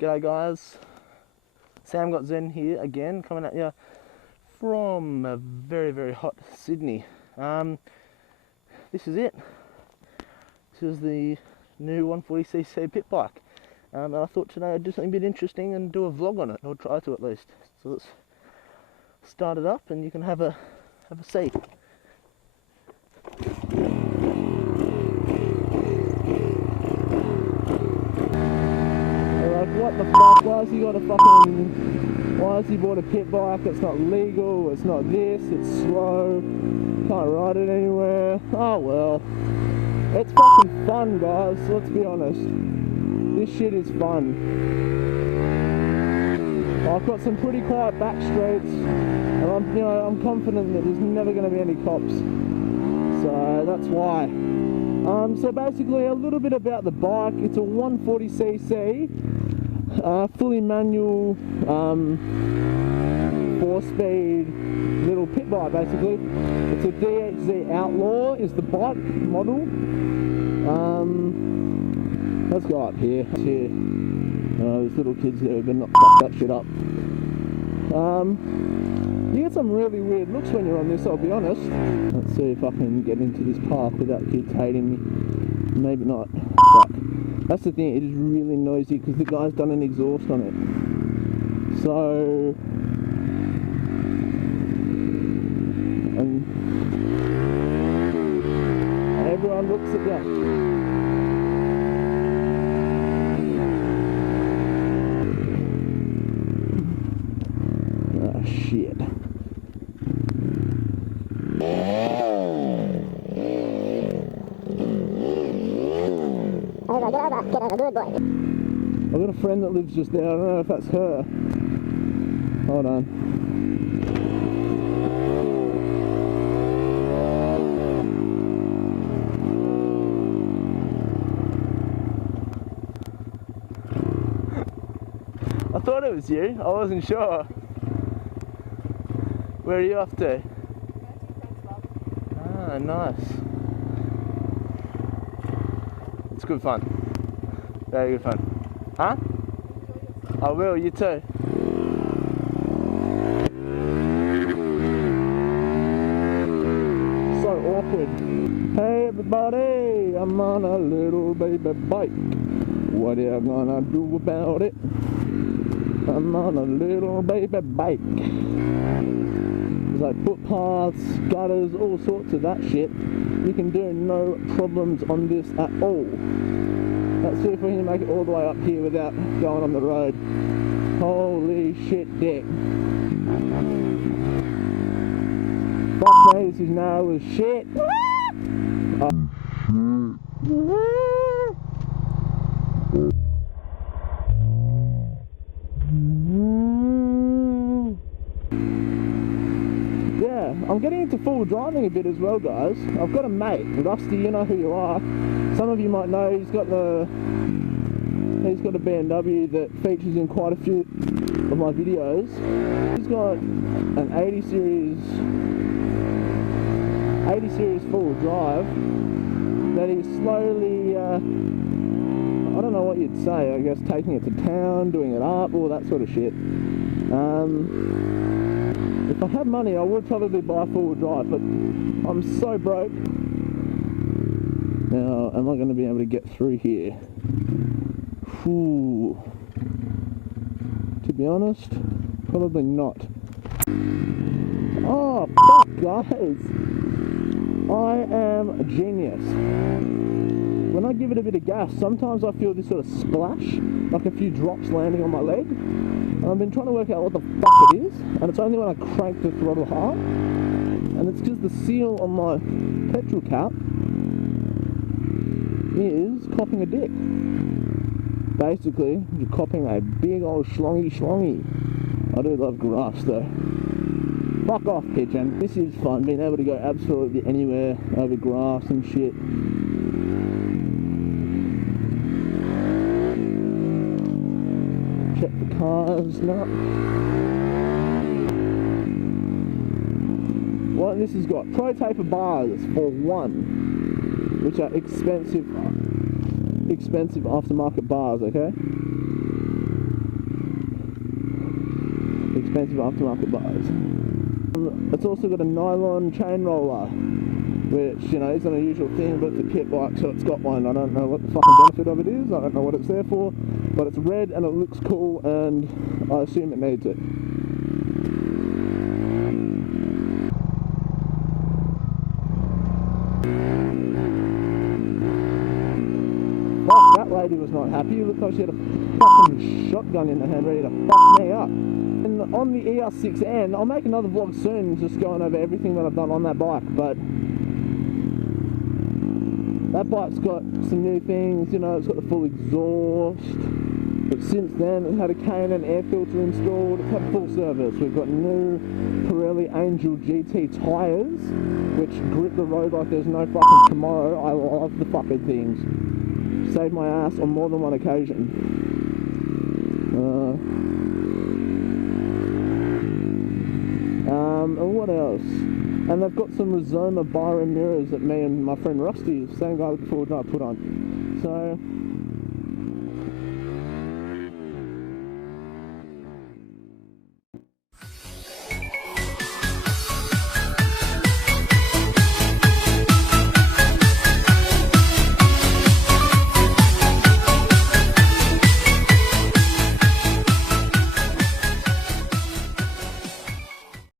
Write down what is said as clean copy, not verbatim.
G'day guys, SamGotZen here again, coming at you from a very hot Sydney. This is it. This is the new 140cc pit bike. And I thought today I'd do something a bit interesting and do a vlog on it, or try to at least. So let's start it up and you can have a see. What the fuck, why has he got a fucking, why has he bought a pit bike? It's not legal, it's not this, it's slow, can't ride it anywhere. Oh well, it's fucking fun guys, let's be honest, this shit is fun. I've got some pretty quiet back streets and I'm confident that there's never going to be any cops, so that's why. So basically a little bit about the bike. It's a 140cc fully manual 4-speed little pit bike basically. It's a DHZ Outlaw is the bike model. Let's go up here. It's here. There's little kids there, but not fuck that shit up. You get some really weird looks when you're on this, I'll be honest. Let's see if I can get into this park without kids hating me. Maybe not. Fuck. That's the thing, it is really noisy because the guy's done an exhaust on it. So... and everyone looks at that. Oh shit. I've got a friend that lives just there, I don't know if that's her. Hold on. I thought it was you, I wasn't sure. Where are you off to? Ah, nice. It's good fun. Very good fun. Huh? I will, you too. So awkward. Hey everybody, I'm on a little baby bike. What are you gonna do about it? I'm on a little baby bike. There's like footpaths, gutters, all sorts of that shit. You can do no problems on this at all. Let's see if we can make it all the way up here without going on the road. Holy shit dick. Fuck me, this is narrow as shit. Yeah, I'm getting into full driving a bit as well guys. I've got a mate, Rusty, you know who you are. Some of you might know he's got a BMW that features in quite a few of my videos. He's got an 80 series full drive that he's slowly, I don't know what you'd say, I guess taking it to town, doing it up, all that sort of shit. If I had money I would probably buy four-wheel drive, but I'm so broke. Now, am I going to be able to get through here? Ooh. To be honest, probably not. Oh, fuck, guys! I am a genius. When I give it a bit of gas, sometimes I feel this sort of splash, like a few drops landing on my leg. And I've been trying to work out what the fuck it is, and it's only when I crank the throttle hard. And it's because the seal on my petrol cap is copping a dick. Basically, you're copping a big old schlongy. I do love grass though. Fuck off, pigeon. This is fun, being able to go absolutely anywhere over grass and shit. Check the cars, no. What this has got? Pro taper bars for one, which are expensive. expensive aftermarket bars, okay? expensive aftermarket bars. It's also got a nylon chain roller, which, you know, isn't a usual thing, but it's a pit bike, so it's got one. I don't know what the fucking benefit of it is, I don't know what it's there for, but it's red and it looks cool, and I assume it needs it. Fuck, that lady was not happy. It looked like she had a fucking shotgun in her hand ready to fuck me up. And on the ER6N, I'll make another vlog soon just going over everything that I've done on that bike, but that bike's got some new things, you know, it's got the full exhaust, but since then it's had a K&N air filter installed, it's had full service. We've got new Pirelli Angel GT tyres, which grip the road like there's no fucking tomorrow. I love the fucking things. Saved my ass on more than one occasion. And what else? And they've got some Rizoma Byron mirrors that me and my friend Rusty, same guy before, I put on. So